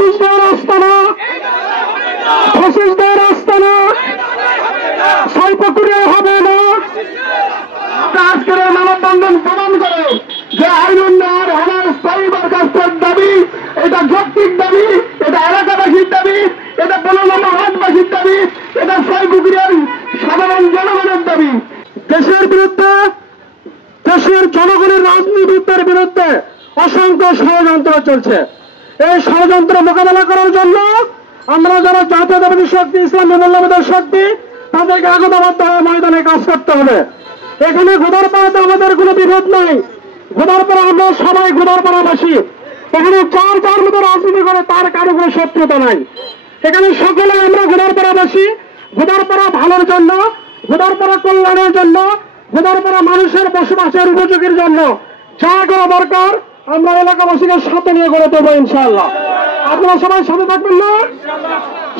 ফ্যাসিস্টদের আস্তানা, ফ্যাসিস্টদের আস্তানা সাইপকুড়িয়া হবে না। আজকের মানববন্ধন প্রমাণ করে যে আইনুন্নয়ন হেনার স্থায়ী বরখাস্তের দাবি এটা যৌক্তিক দাবি, এটা এলাকাবাসীর দাবি, এটা 15 নম্বর ওয়ার্ডবাসীর দাবি, এটা সাইপকুড়িয়ার সাধারণ জনগণের দাবি। দেশের বিরুদ্ধে, দেশের জনগণের রাজনীতির বিরুদ্ধে অসংখ্য ষড়যন্ত্র চলছে। এই ষড়যন্ত্র মোকাবেলা করার জন্য আমরা যারা জাতীয়তাবাদী শক্তি, ইসলামী মূল্যবোধের শক্তি, তাদেরকে একতাবদ্ধ হয়ে ময়দানে কাজ করতে হবে। এখানে গোদারপাড়াতে আমাদের কোনো বিভেদ নাই। গোদারপাড়া আমরা সবাই গোদারপাড়াবাসী। এখানে যার মতো রাজনীতি করে তার কারো কোনো শত্রুতা নাই। এখানে সকলে আমরা গোদারপাড়াবাসী। গোদারপাড়া ভালোর জন্য, গোদারপাড়া কল্যাণের জন্য, গোদারপাড়া মানুষের বসবাসের উপযোগীর জন্য যা করা দরকার আমরা এলাকাবাসীকে সাথে নিয়ে গড়ে দেবো ইনশাআল্লাহ। আপনারা সবাই সাথে থাকবেন না?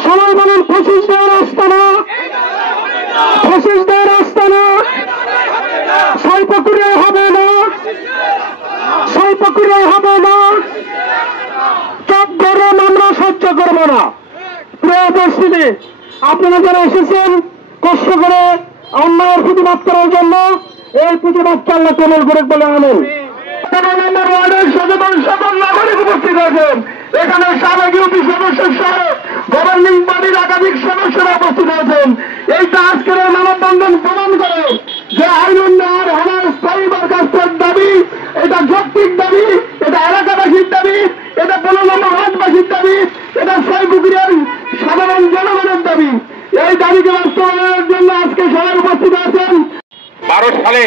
সবাই বলেন ফ্যাসিস্টদের আস্তানা, ফ্যাসিস্টদের আস্তানা সাইপকুড়িয়া হবে না, সাইপকুড়িয়া হবে না। চোখ গরম আমরা সহ্য করবো না। প্রিয় উপস্থিতি, আপনারা যারা এসেছেন কষ্ট করে অন্যায়ের প্রতিবাদ করার জন্য, এই প্রতিবাদকে আল্লাহ কবুল করুক বলে আমিন। 15 নম্বর ওয়ার্ডের সচেতন সকল নাগরিক উপস্থিত আছেন। এখানে সাবেক ইউপি সদস্য সহ গভর্নিং বডির একাধিক সদস্যরা উপস্থিত আছেন। এইটা আজকের মানববন্ধন প্রমাণ করে যে আইনুন্নয়ন হেনার স্থায়ী বরখাস্তের দাবি এটা যৌক্তিক দাবি, এটা এলাকাবাসীর দাবি, এটা 15 নম্বর ওয়ার্ডবাসীর দাবি, এটা সাইপকুড়িয়ার সাধারণ জনগণের দাবি। এই দাবিকে বাস্তবায়নের জন্য আজকে সবাই উপস্থিত আছেন। 12 সালে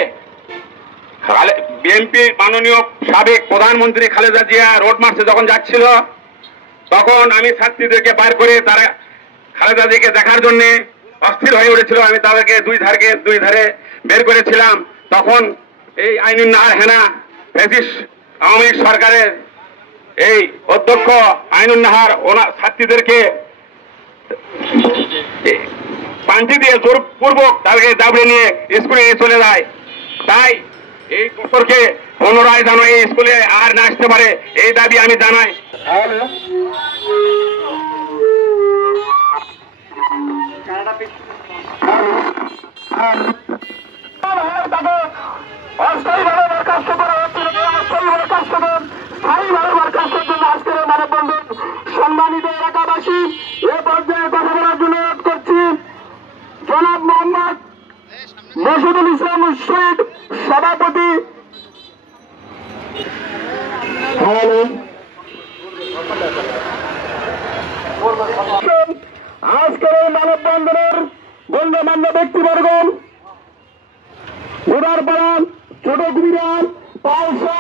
বিএনপি মাননীয় সাবেক প্রধানমন্ত্রী খালেদা জিয়া রোড মার্চে যখন যাচ্ছিল, তখন আমি ছাত্রীদেরকে বার করে তারা খালেদা জিয়াকে দেখার জন্য অস্থির হয়ে উঠেছিল। আমি তাদেরকে দুই ধারে বের করেছিলাম। তখন এই আইনুন্নয়ন হেনা ফ্যাসিস্ট আওয়ামী লীগ সরকারের এই অধ্যক্ষ আইনুন্নয়ন ওনার ছাত্রীদেরকে পাঞ্চি দিয়ে জোরপূর্বক তাদেরকে দাবড়ে নিয়ে স্কুলে চলে যায়। তাই এই বছরকে পুনরায় যেন এই স্কুলে আর না আসতে পারে এই দাবি আমি জানাই। অস্থায়ীভাবে বরখাস্ত করা হচ্ছিল, অস্থায়ীভাবে কাস্টদের স্থায়ীভাবে বরখাস্তের জন্য আজকের মানববন্ধন। সম্মানিত এলাকাবাসী, এ পর্যায়ে কথা বলার জন্য অনুরোধ করছি জনাব মোহাম্মদ মশিদুল ইসলাম শহীদ, সভাপতি। আজকের এই মানববন্ধনের গণ্যমান্য ব্যক্তিবর্গ, গোদারপাড়া, ছোট গুবিরাল, পালসা,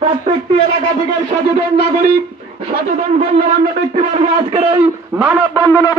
প্রত্যেকটি এলাকা থেকে সচেতন নাগরিক, সচেতন গণ্যমান্য ব্যক্তিবর্গ আজকের এই মানববন্ধনে